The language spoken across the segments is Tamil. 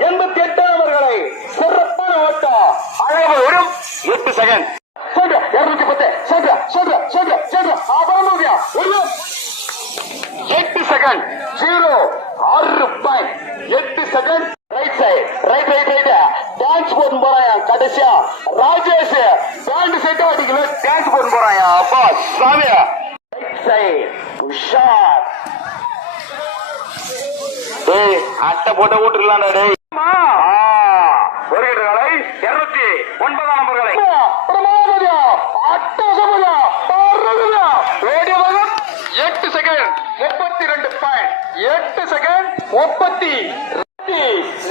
88 அவர்களை சிறப்பான ஓட்டம் அழகு வரும் 8 second 8 second 6 point 8 second right side right dance போட்டு போறாயா கடைசியா ராஜேஷ் பேண்ட் செட் அடிக்கல டான்ஸ் போட்டு போறாயா அப்பா சாமியா ரைட் சைடு உஷார் டேய் அட்டை போட்ட விட்டுறலாம்டா டேய் வருகிறவர்களை 209 நம்பர்களை ஓடிய வேகம் 8 செகண்ட் 32 பாயிண்ட் 8 செகண்ட் 34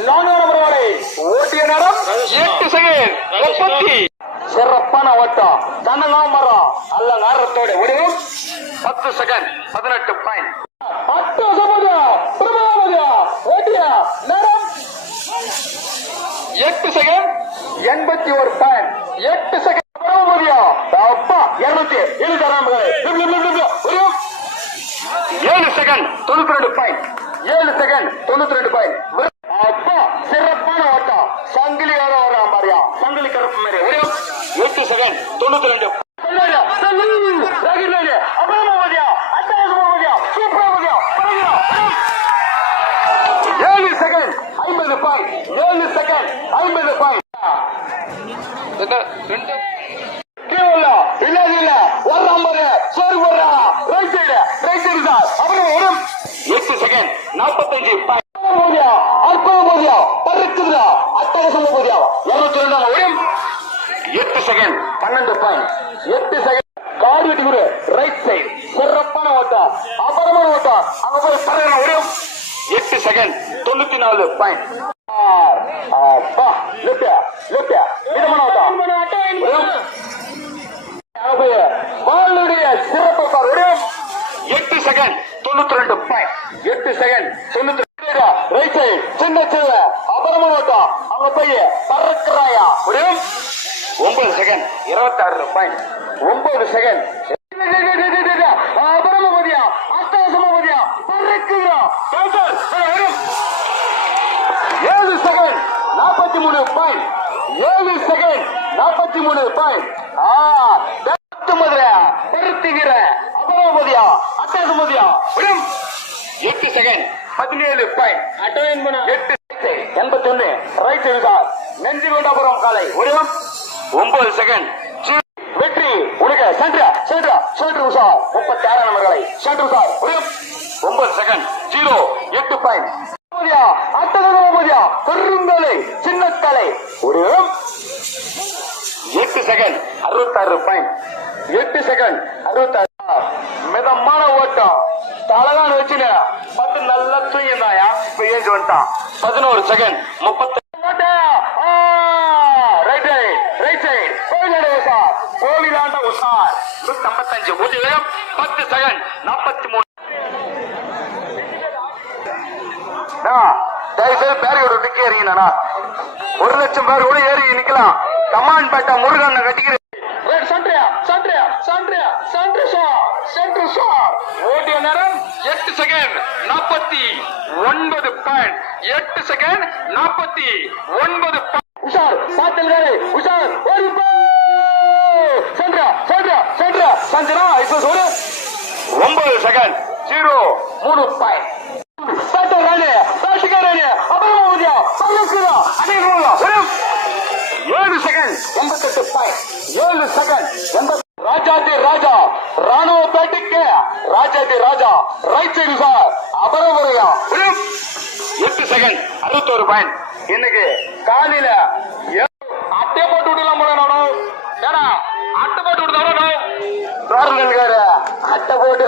நம்பர்களை ஓட்டிய நேரம் 8 செகண்ட் 30 சிறப்பான ஓட்டம் தன்னங்காம மரம் அல்ல நேரத்தோட முடிவும் 10 second 18 point 8 second 81 point 8 second அப்பா 7 செகண்ட் 92 பாயிண்ட் 7 செகண்ட் 92 பாயிண்ட் அப்பா சிறப்பான ஓட்டம் சங்கிலியோட வர மாதிரியா சங்கிலி கருப்பு மாதிரி 8 second 92 7 second 50 point 7 second 50 point இல்ல ஒரு நம்பர் சோறு போடுறா ரைட் சைடு சார் அப்புறம் வரும் 8 செகண்ட் 45 பாயிண்ட் அற்புதம் போதியா பறக்குதா அட்டகாசமா போதியா 202 வரும் 8 செகண்ட் 12 பாயிண்ட் 8 செகண்ட் காடு விட்டு ரைட் சைடு சிறப்பான ஓட்டம் அபரமான ஓட்டம் அங்க போய் பறக்கிற வரும் 8 செகண்ட் 94 பாயிண்ட் அப்பா லுட்ட விதமான ஓட்டம் பாலுடைய சிறப்பு வரும் 8 second 92 point 8 second 92 right side சின்ன அபரமான ஓட்டம் அங்க போய் பறக்கிறாயா வரும் 9 செகண்ட் 26 பாயிண்ட் 9 செகண்ட் அபரமா மதியா அட்டகாசமா மதியா பறக்குறா வரும் 7 செகண்ட் 43 பாயிண்ட் 7 செகண்ட் 43 பாயிண்ட் பருத்துகிற அபரமதியா அட்டகாசமதியா வரும் 8 second 17 point 81 right side sir நெஞ்சு கொண்டாபுரம் காலை வரும் 9 செகண்ட் வெற்றி உனக்கு சென்று உஷார் 36 நம்பர்களை சென்று உஷார் வரும் 9 செகண்ட் 8 பாயிண்ட் அட்டகாசமதியா பெருந்தலை சின்னத்தலை வரும் 8 செகண்ட் 66 பாயிண்ட் 8 செகண்ட் 66 மிதமான ஓட்டம் தலகான வச்சுன 10 நல்லா தூங்கிருந்தாயா இப்ப ஏஞ்சி வந்துட்டான் 11 செகண்ட் 30 ரைட் சைடு கோவிலாண்ட உஷார் 155 ஊட்டி வேகம் 10 செகண்ட் 43 தயவுசெய்து பேரியோட டிக்கி ஏறிங்கண்ணா 1 லட்சம் பேர் கூட ஏறி நிக்கலாம் கமான் பேட்டா முருகன் கட்டிக்கிறேன் ஓடிய நேரம் 8 செகண்ட் 49 பாயிண்ட் 8 செகண்ட் 49 உஷார் பாத்தல்காரே உஷார் சஞ்சனா இப்போ சொல்லு 9 செகண்ட் 3 பாயிண்ட் ஏழு second 88 point 7 second 80 Rajathi Raja ராணுவ பேட்டிக்கு Rajathi Raja right side sir அபரமுறையா 8 செகண்ட் 61 பாயிண்ட் இன்னைக்கு காலையில அட்டை போட்டு விடலாம் போல நானும் ஏடா அட்டை போட்டு விடுதாரோ அட்டை போட்டு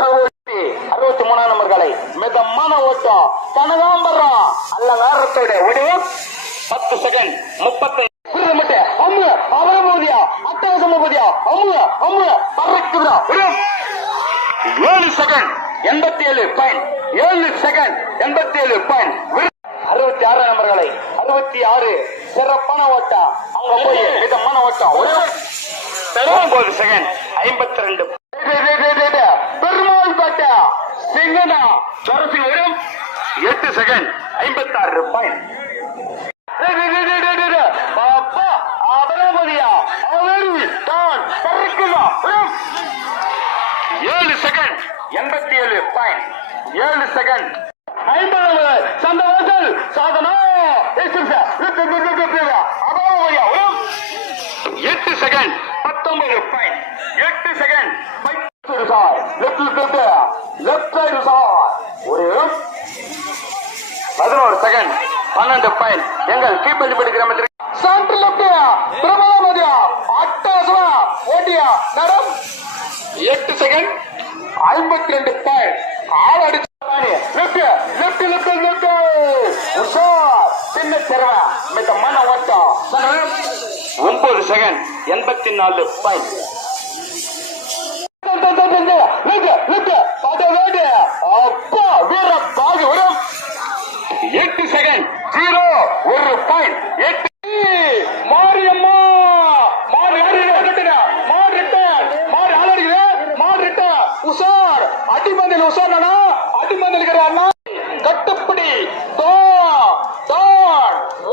63 நம்பர்களை மிதமான ஓட்டம் கனகாம்பரம் அல்ல நேரத்தோட முடிவும் 10 second 30 7 second 87 point 7 second 87 point 66 நம்பர்களை 66 சிறப்பான ஓட்டம் அங்க போய் மிதமான ஓட்டம் 9 செகண்ட் 52 சுவாரஸ்யம் வரும் 8 செகண்ட் 56 பாயிண்ட். பாப்பா அபராமதியா அவரு தான் பறக்குதா 7 செகண்ட் 87 பாயிண்ட். 7 செகண்ட் 50 சந்தோஷம் சாதனா அபராமதியா 8 second 19 point. 8 second left side sir ஒரு 11 செகண்ட் 12 பாயிண்ட். எங்கள் கீழ்பள்ளிப்பட்டி கிராமத்திற்கு சென்ட்ரல் லெப்டியா பிரபலமதியா அட்டாசமா ஓட்டியா நடம் 8 செகண்ட் 52 பாயிண்ட். ஆள் அடிச்சு லெப்ட் லெப்ட் லெப்ட் லெப்ட் உஷார் சின்ன திறமை மித்த மன ஓட்டம் 9 செகண்ட் 84 பாயிண்ட். அப்பா வீர பாகு வரும் 8 செகண்ட் 0 1 பாயிண்ட். 8 மாரியம்மா மாடு உஷார் அடிமந்தில் உஷார் அடிமந்தில் அண்ணா கட்டுப்படி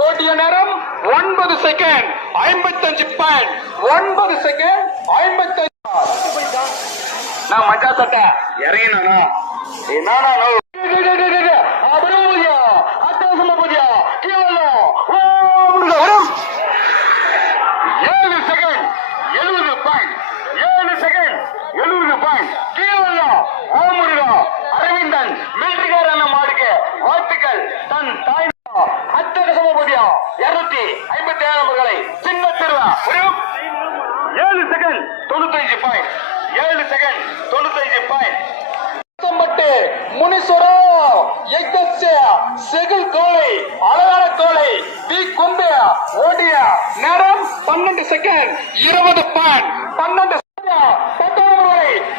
ஓட்டிய நேரம் 9 செகண்ட் 55 பாயிண்ட். 9 செகண்ட் 55. நான் மஜா சட்ட இறங்கினானா நானோ அட்டாசமா போதியா கீழே 7 செகண்ட் 70 பாயிண்ட். 7 second 70 point. கீழே ஓமுருகா அரவிந்தன் மில்ட்ரிகாரான மாடுக்கு வாழ்த்துக்கள். தன் தாய் அட்டகசமா போதியா 257 நம்பர்களை சின்ன திருவா 7 second 95 point. 7 second 95 point. Muneeswara செகில் கோலை அழகான கோலை பி கொண்டு ஓடிய நேரம் 12 செகண்ட் 20 பாயிண்ட். 12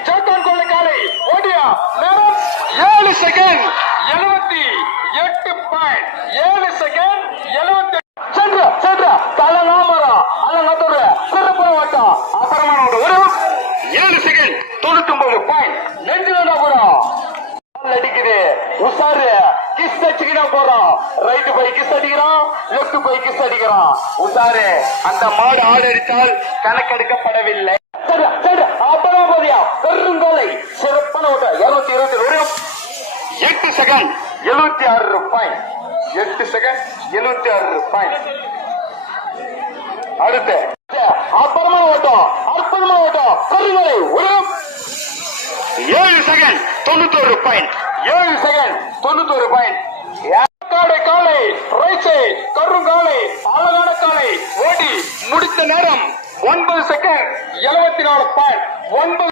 சேத்தான் கோலை காலை ஓடிய நேரம் 7 செகண்ட் 78 பாயிண்ட். 7 செகண்ட் 78. சென்ற தலநாமரா அலங்கத்தோட சிறப்பு வட்டம் அபரமான ஒரு 7 செகண்ட் 99 பாயிண்ட். நெஞ்சிலாபுரம் அடிக்குது உஷாரு கிஸ் அடிச்சுக்கினா போறோம். ரைட் போய் கிஸ் அடிக்கிறான், லெப்ட் போய் கிஸ் அடிக்கிறான். உஷாரு அந்த மாடு ஆடு அடித்தால் கணக்கெடுக்கப்படவில்லை. அபராமதியா பெருங்கோலை சிறப்பான ஓட்ட 221 8 செகண்ட் 76 பாயிண்ட். 8 second 76 point. அடுத்து அற்புதமான ஓட்டம் அற்புதமான ஓட்டம் பெருங்கோலை 7 செகண்ட் 91 பாயிண்ட். 7 second 91 point. காலை ரைட் சைடு கருங்காலை அழகான காலை ஓடி முடித்த நேரம் 9 செகண்ட் 74 பாயிண்ட். 9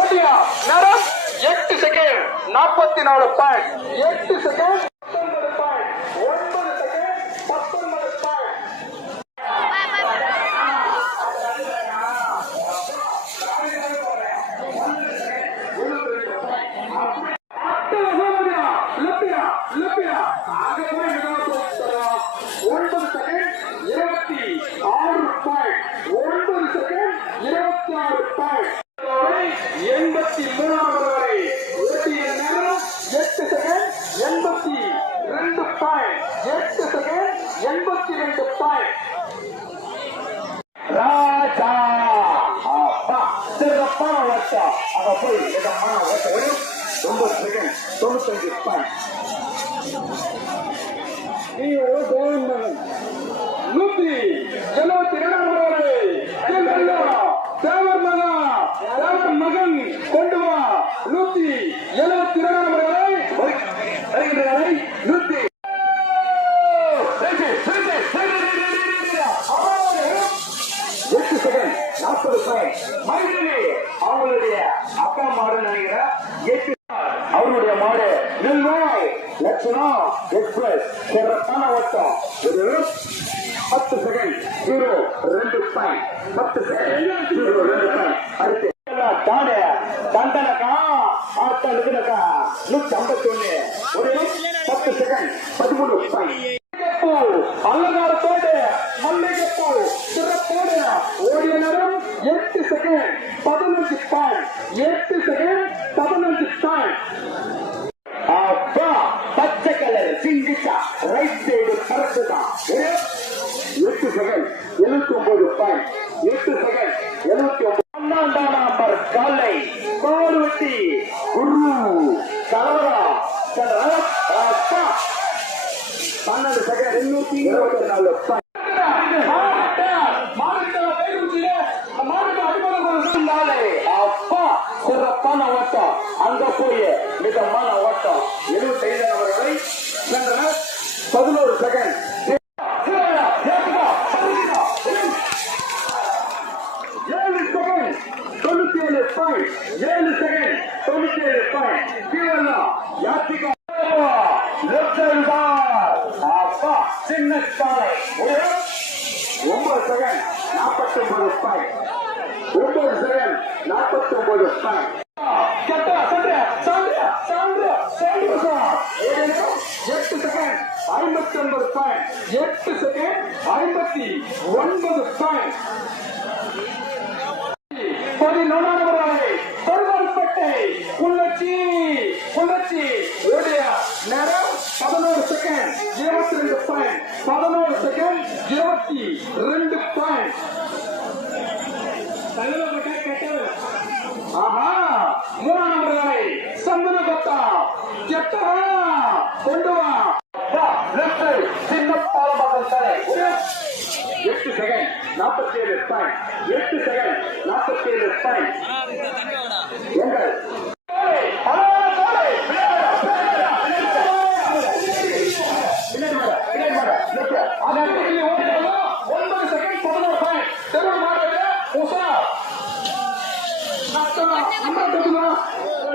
ஓடியா நேரம் 8 second 44 point. 8 second 19 point. 9 second 19 point. Raja அப்பா சிறப்பான வட்டா அங்க போய் இதமான வட்ட 9 செகண்ட் 95 பாயிண்ட். நூத்தி 72 மகன் கொண்டு வா 172 வருகிறாரை 100 8 செகண்ட் 40 பாயிண்ட். மைதிலி அவங்களுடைய அப்பா மாடு நினைக்கிற 8 அவருடைய மாடு நெல்வாய் லட்சணா எக்ஸ்பிரஸ் சிறப்பான ஓட்டம் 10 செகண்ட் 02 பாயிண்ட். 10 second 02 point. அடுத்து தண்டனக்கா ஆட்டா நிகழக்கா 151 ஒரு 10 செகண்ட் 13 பாயிண்ட். அலங்காரத்தோடு மல்லிகைப்பூ சிறப்போடு ஓடிய நேரம் 8 செகண்ட் 15 பாயிண்ட். 8 second 15 point. அப்பா பச்சை கலர் சிங்கிச்சா ரைட் சைடு கரெக்ட் தான் 8 செகண்ட் 79 பாயிண்ட் 8 செகண்ட் 79 நம்பர் காலை கோடுவெட்டி குரு கலவரா அப்பா 12 செகண்ட் 224 பாயிண்ட் அப்பா சிறப்பான ஓட்டம் அங்க போய் மிதமான ஓட்டம் 75 நபர்களை சென்றனர் 11 second 7 second 97 point 7 second 97 point கீழே யாத்திகா அப்பா சின்ன சாலை 9 second 49 point 9 second 49 point 8 second 59 point 8 second 59 point 11 பொருள்பட்டை உள்ளச்சி ஓடியா நேரம் 11 செகண்ட் 22 பாயிண்ட் 11 செகண்ட் 22 பாயிண்ட் ஆஹா 3 நம்பர்களை சந்தன கொத்தா கெட்டா கொண்டு வா சின்ன பால் மகள் தலை 8 செகண்ட் 47 பாயிண்ட் 8 செகண்ட் 47 பாயிண்ட் எங்கள்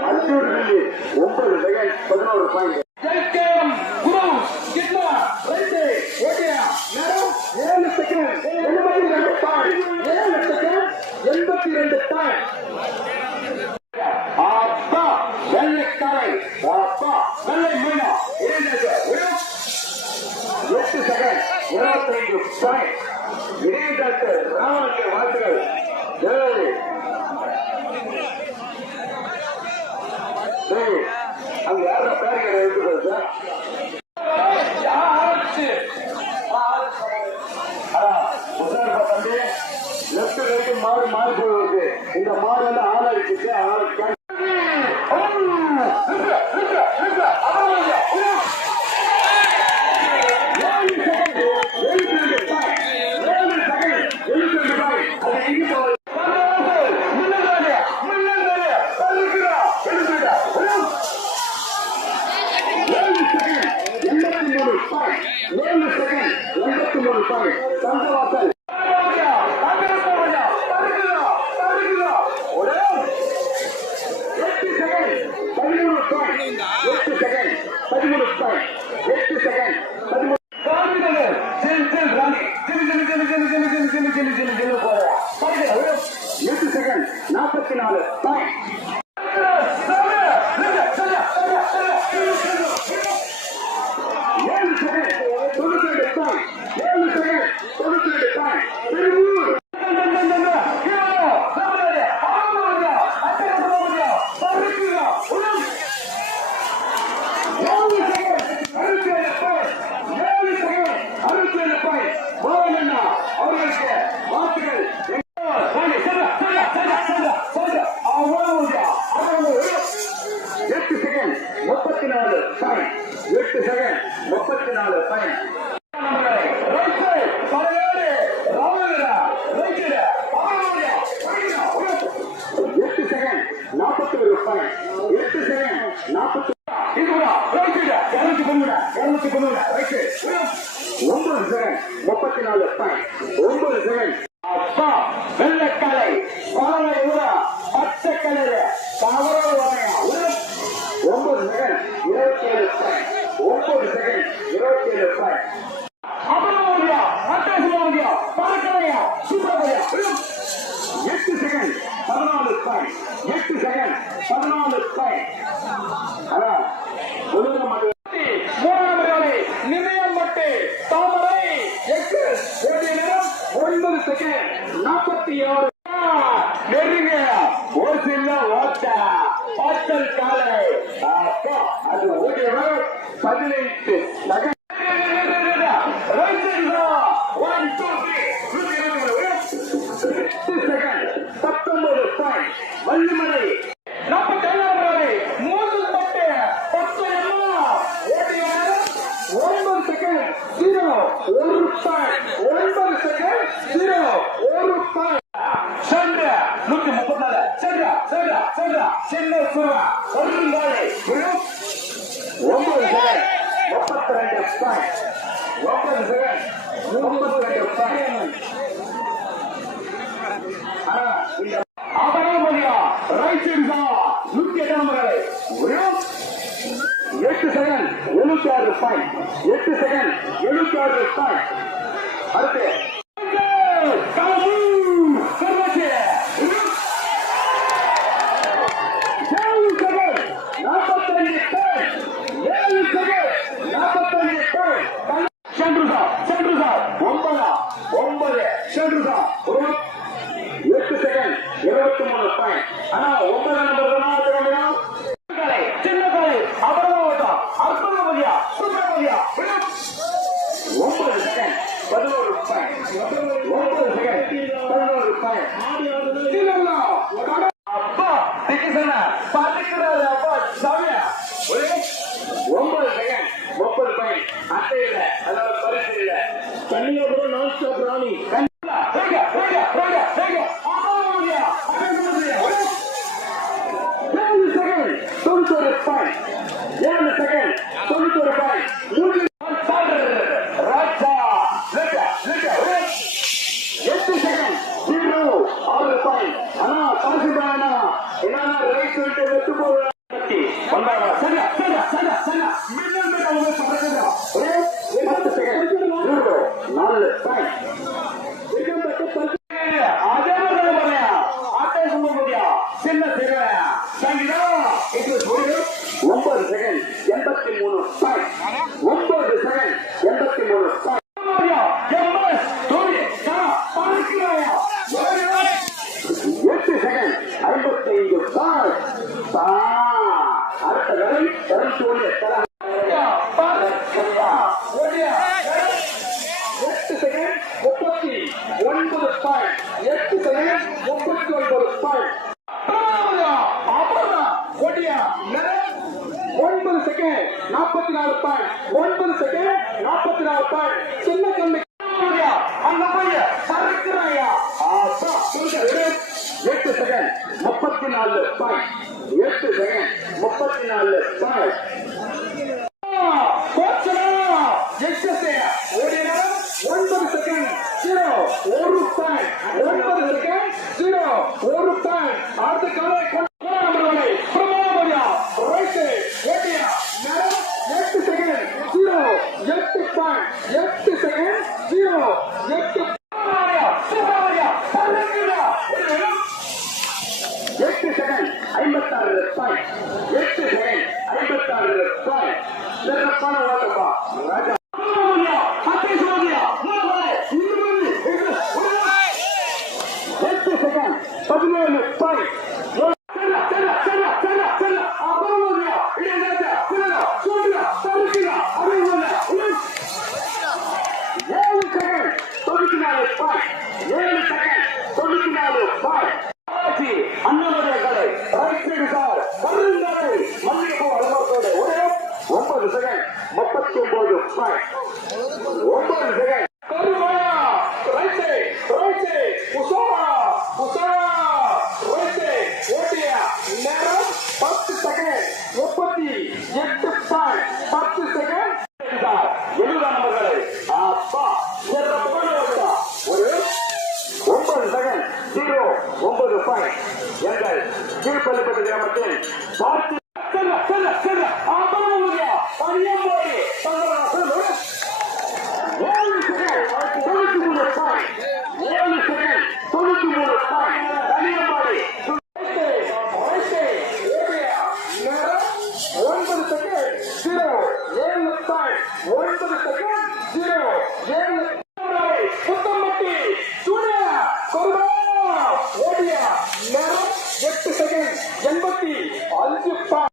Anjur 9 second 11 point 7 second 82 point 7 second 82 point அப்பா வெள்ளைக்காரை அப்பா வெள்ளை மீனா 8 செகண்ட் 25 பாயிண்ட் இணையதற்கு ராவனுக்கு வாழ்த்துகள் அங்க யார பேருக்கிற இருக்குது சார் தம்பி லெப்ட் ரைட்டு மாறு போயிருக்கு இந்த மாடு வந்து ஆளாயிடுச்சு ஆளு Santhavasal 8 second 44 point 7 second 92 point 7 second 92 point அவர்களுக்கு வாக்குகள் 8 second 34 point 8 second 34 point 8 second 41 point 8 second 40 9 second 34 point 9 second அப்பா வெள்ளக்கலை பாலை ஊரா பச்சை கலரு கவர வரையா 9 செகண்ட் 27 பாயிண்ட் 9 செகண்ட் 27 பாயிண்ட் அபரமோதியா அட்டேசுமோதியா பறக்கலையா சூப்பரையா 8 செகண்ட் 14 பாயிண்ட் 8 செகண்ட் 14 பாயிண்ட் அட ஒழுங்க மாட்டேன் நிலையம்பட்டு தாமரை எட்டு 9 செகண்ட் 46 நெருங்க ஒரு சில ஓட்ட பாட்டல் காலை அப்பா அது ஓடியவர் 18 நகை வள்ளிமலை 47 மூன்று பட்டு 10 9 செகண்ட் 0 1 பாயிண்ட் 9 செகண்ட் 0 1 பாயிண்ட் சென்ற 134 சென்ற சென்னை சுருவா ஒருங்காலை 9 செகண்ட் 32 பாயிண்ட் 9 செகண்ட் 32 பாயிண்ட் அபராமதியா ரைட் சைடு 108 நம்பர்களை 8 செகண்ட் 76 பாயிண்ட் 8 செகண்ட் 76 பாயிண்ட் அடுத்து 8 செகண்ட் 23 பாயிண்ட் ஆனா 9 நம்பர் தான் சின்ன காலை அபராமதியா அற்புதமதியா சுப்பிரமதியா 9 செகண்ட் 11 பாயிண்ட் 9 செகண்ட் 11 பாயிண்ட் அப்பா டிகிசனா பாத்துக்கிறாரு அப்பா சாமியா 9 செகண்ட் 30 பாயிண்ட் அட்டை இல்ல அதோட பரிசு இல்ல கன்னியாபுரம் நான் ஸ்டாப் ராணி சின்ன சிறுவன் 9 second 83 point 9 second 83 point 8 second 55 point அடுத்த வரை 8 second 39 point 8 second 39 point 9 second 44 point 9 second 44 point சின்ன கம்பி அங்க போய் சறுக்குறாயா 8 செகண்ட் 34 பாயிண்ட் 8 செகண்ட் 34 பாயிண்ட் ஒன்பது செகண்ட் 0 1 பாயிண்ட் 9 செகண்ட் 0 1 பாயிண்ட் அடுத்த காலை 8 second 0 8 point 8 second 0 8 second 56 point 8 second 56 point சிறப்பான ஓட்டப்பா ராஜா 8 செகண்ட் 17 பாயிண்ட் 7 செகண்ட் 94 பாயிண்ட் அண்ணனுடைய கடை ரைட் சைடு சார் வருங்காலை மல்லிகைப்பூ அலுவலகத்தோட ஒரே 9 செகண்ட் 39 பாயிண்ட் 9 செகண்ட் கருமாயா ரைட் சைடு உசாரா ரைட் சைடு ஓட்டியா நேரம் 10 செகண்ட் 38 பாயிண்ட் 10 செகண்ட் சார் 70 நம்பர்களை அப்பா சிறப்பான ஒரு 9 செகண்ட் 0 9 பாயிண்ட் எங்கள் கீழ்பள்ளிப்பட்டு கிராமத்தில் பார்த்து 9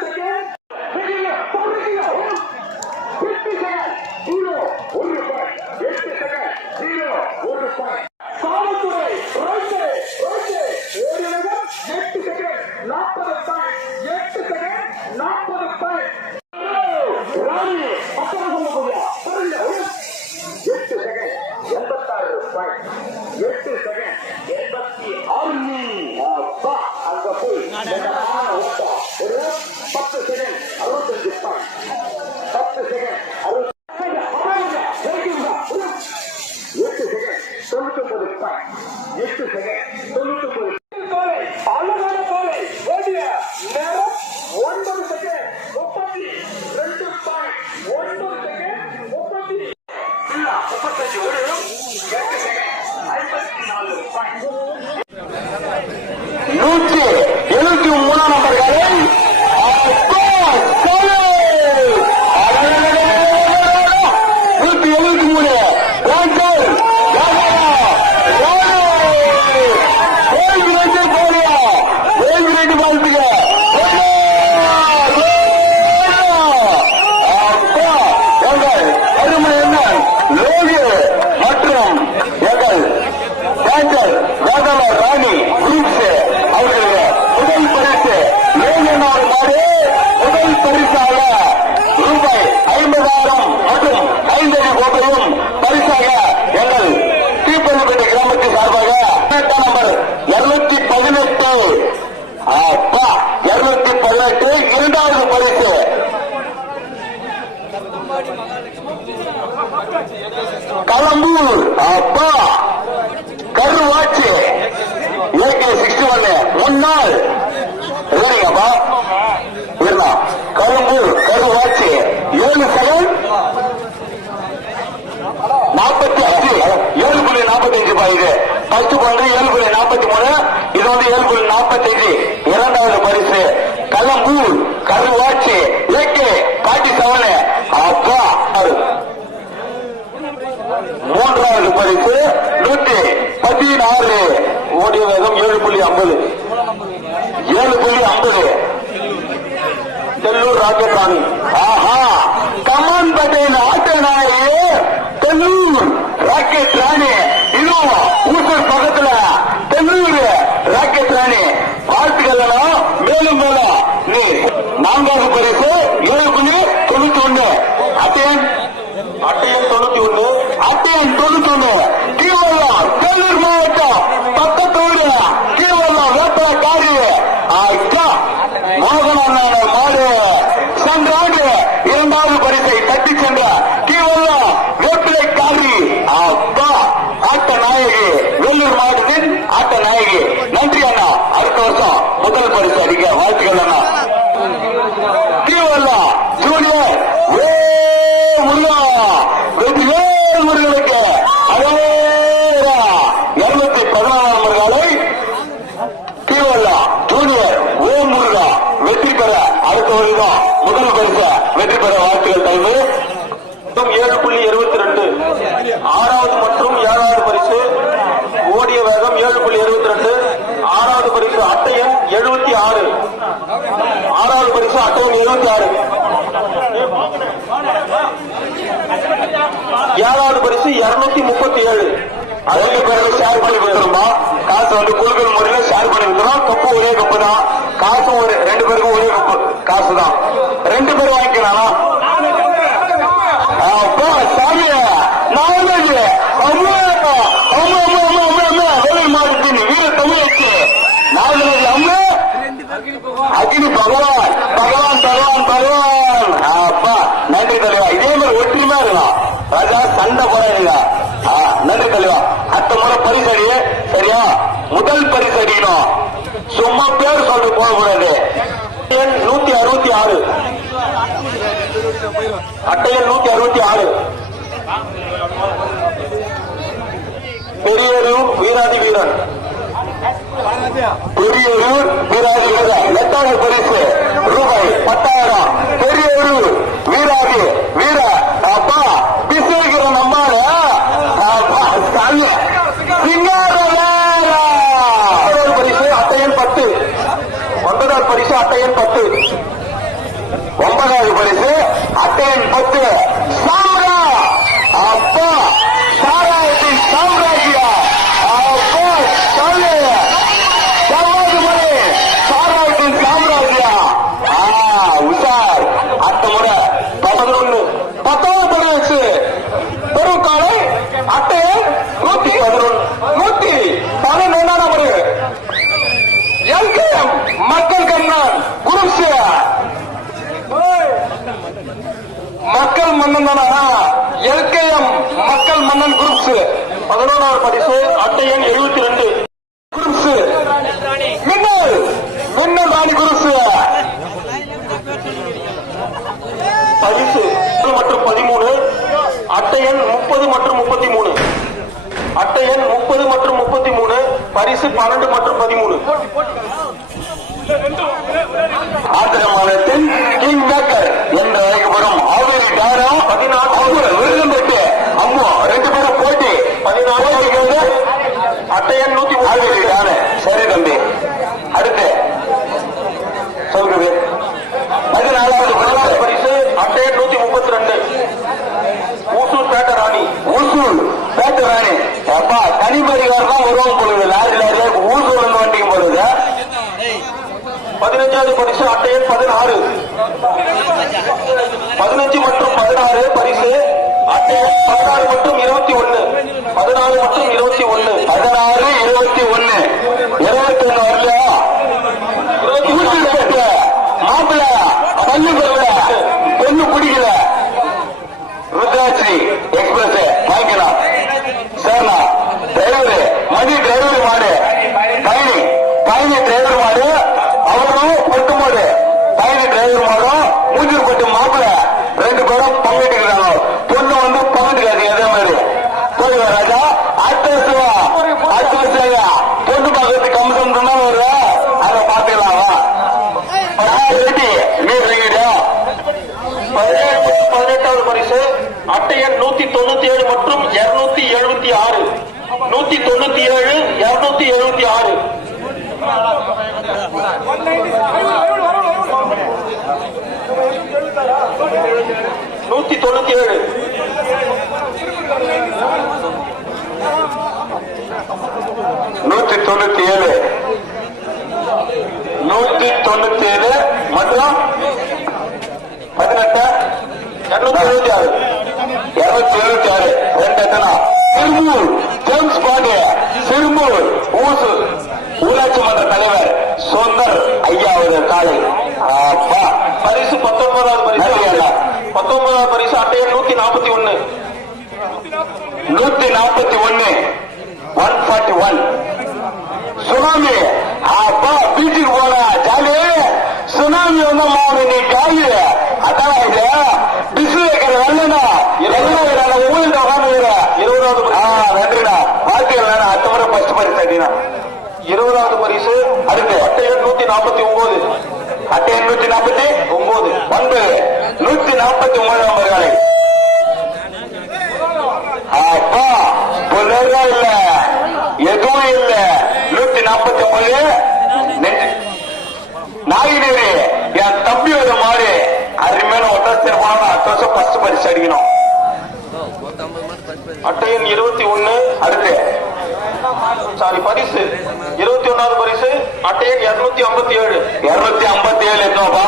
second களம்பூர் அப்பா கருவாச்சி AK-61 முன்னாள் இல்லைங்கப்பா இருந்தா களம்பூர் கருவாச்சி 7 செகண்ட் 45 7.45 பாய்க்கு ஃபர்ஸ்ட் பாயிண்ட் 7.43 இது வந்து 7.45 இரண்டாவது பரிசு களம்பூர் கருவாச்சி AK-47 அப்பா மூன்றாவது பரிசு 116 ஓடிய வேகம் 7.50 தெல்லூர் ராக்கெட் ராணி ஆஹா கமான் பட்டேல் ஆட்ட நாயே தெல்லூர் ராக்கெட் ராணி இதுவும் ஊசர் பக்கத்துல தெல்லூர் ராக்கெட் ராணி வாழ்த்துக்கள் மேலும் மேலும் நீ நான்காவது பரிசு 7.91 அட்டையன் 91 கீழ் தேனூர் மாவட்டம் பக்கத்தூர் கீழ் வேப்ப காரி மோகன மாடு சென்ற ஆண்டு இரண்டாவது பரிசை தட்டி சென்ற கீழ் வேப்பிலை காரி அப்பா ஆட்ட நாயகி வேலூர் மாவட்டத்தின் ஆட்ட நாயகி நன்றி அண்ணா அடுத்த வருஷம் முதல் பரிசு அடிக்க வாழ்த்துக்கள் அண்ணா கீழ் ஜூனியர் முருகனுக்கு 214 முருகாலை கீழல்லா ஜூனியர் முருகா வெற்றி பெற அடுத்த வருடம் முதல் பரிசு வெற்றி பெற வாழ்த்துக்கள் டைம் 7.22 ஆறாவது மற்றும் ஏழாவது பரிசு ஓடிய வேகம் 7.22 ஆறாவது பரிசு அட்டையன் 76 ஆறாவது பரிசு அட்டையன் 76 ஏழாவது பரிசு 237 அதற்கு பிறகு ஷேர் பண்ணி கொடுத்துருமா காசு வந்து குழுக்கள் முறையில ஷேர் பண்ணி கொடுத்துரும் கப்பு ஒரே கப்பு தான் காசு ஒரு 2 பேருக்கும் ஒரே கப்பு காசு தான் 2 பேரும் வாங்கிக்கலாம் சாமி மாவட்டத்தின் வீர தமிழச்சு நாகராஜ் அம்மா அக்னி பகவான் பகவான் பகவான் பகவான் அப்பா நன்றி தலைவா இதே மாதிரி ஒற்றுமையா இருக்கலாம் ராஜா சண்டை போறா நன்றி தலைவா அடுத்த முறை பரிசடி சரியா முதல் பரிசடிக்கணும் சும்மா பேர் சொல்லிட்டு போகக்கூடாது 166 அட்டையன் 166 பெரியூர் வீராதி வீரன் பெரியூர் வீராதி வீரன் எட்டாவது பரிசு ரூபாய் 10,000 பெரியூர் வீராதி வீர அப்பா பிசுகிற நம்மாரு பரிசு அட்டையன் 10 9வது பரிசு அட்டையன் 10 9வது பரிசு அட்டையன் 10 சாம்ரா அப்பா சாராயத்தின் சாம்ராஜ்யா அப்பா சாராயத்தின் சாம்ராஜ்யா உஷார் மக்கள் மன்னன் தானா? எல்கேஎம் மக்கள் மன்னன் குரூப்ஸ் 11வது பரிசு அட்டை எண் 72 குரூப்ஸ் மின்னல் மின்னல் ராணி குரூப்ஸ் பரிசு மற்றும் 13 அட்டை எண் 30 மற்றும் 33 அட்டை எண் 30 மற்றும் 33 பரிசு 12 மற்றும் 13 ஆந்திர மாநிலத்தின் கிங் மேக்கர் என்று அழைக்கப்படும் ஆவேரி டாரா 14 விருதும் பெற்று அம்மோ 2 பேரும் போட்டி 14 அட்டை எண் 130 ஆவேரி டாரா. சரி தம்பி, அடுத்து சொல்லுங்க. 14வது பரிசு அட்டை எண் 132 ஊசூர் பேட்ட ராணி. ஊசூர் பேட்டு ராணி. அப்பா தனிப்பரிகாரம் தான் வருவாங்க பொழுது லாரி லாரியா ஊசூர் வந்து வண்டிக்கும் பொழுது. 15வது பரிசு அட்டை எண் 16 15 மற்றும் 16 பரிசு அட்டை எண் 16 மற்றும் 21 14 மற்றும் 21 16 21 21 வரலையா? ஊசூர் பேட்டு மாப்பிள்ள பல்லு பெறல, பொண்ணு பிடிக்கல. ருத்ராட்சி எக்ஸ்பிரஸ் வாங்கிக்கலாம். சரிண்ணா. டிரைவர் மணி டிரைவர் மாடு பயணி பயணி டிரைவர் மாடு அவரும் பொட்டு மாடு பயணி டிரைவர் மாடும் மூஞ்சூர் பட்டு மாப்பிள்ள 2 பேரும் பங்கிட்டுக்கிறாங்க. பொண்ணு வந்து பங்கிட்டுக்காது. அதே மாதிரி போதுவா ராஜா? அடுத்த வருஷம் பொண்ணு பார்க்கறது கம்சம் தான் வரும். அதை பார்த்துக்கலாமா? நீர் ரெங்கிட்டா 18வது பரிசு அட்டை எண் 197 மற்றும் 276 197 276 197 197 மற்றும் 18 276 276 ரெண்டு எத்தனா? சிறுமூர் ஜேம்ஸ் பாண்டிய சிறுமூர் ஊராட்சி மன்ற தலைவர் சுந்தர் ஐயா அவர்கள் காலை. அப்பா பரிசு 19வது பரிசு நன்றி. 19வது பரிசு அட்டை எண் 141 141 141 சுனாமி. அப்பா பீச்சுக்கு போன ஜாலி சுனாமி வந்த மாவு நீ காயு அதான் இது டிஸ்பிளே வைக்கிற வெள்ளனா ஊழில் உட்காந்து 20வது நன்றிடா. வாழ்க்கையில் வேணா அடுத்த முறை ஃபர்ஸ்ட் பரிசு அடினா. 20வது பரிசு அடுத்து அட்டை எண் 149 அட்டை 149 149 நம்பர்களை. அப்பா புலரா இல்ல எதுவும் இல்ல 149 நாயினேரி என் தம்பியோட மாடு அருமையான ஒட்டத்திற்கான அடுத்த வருஷம் ஃபர்ஸ்ட் பரிசு அடிக்கணும். அட்டை எண் 21 அடுத்து பரிசு 21வது பரிசு அட்டை எண் 257 257 எத்தனோப்பா?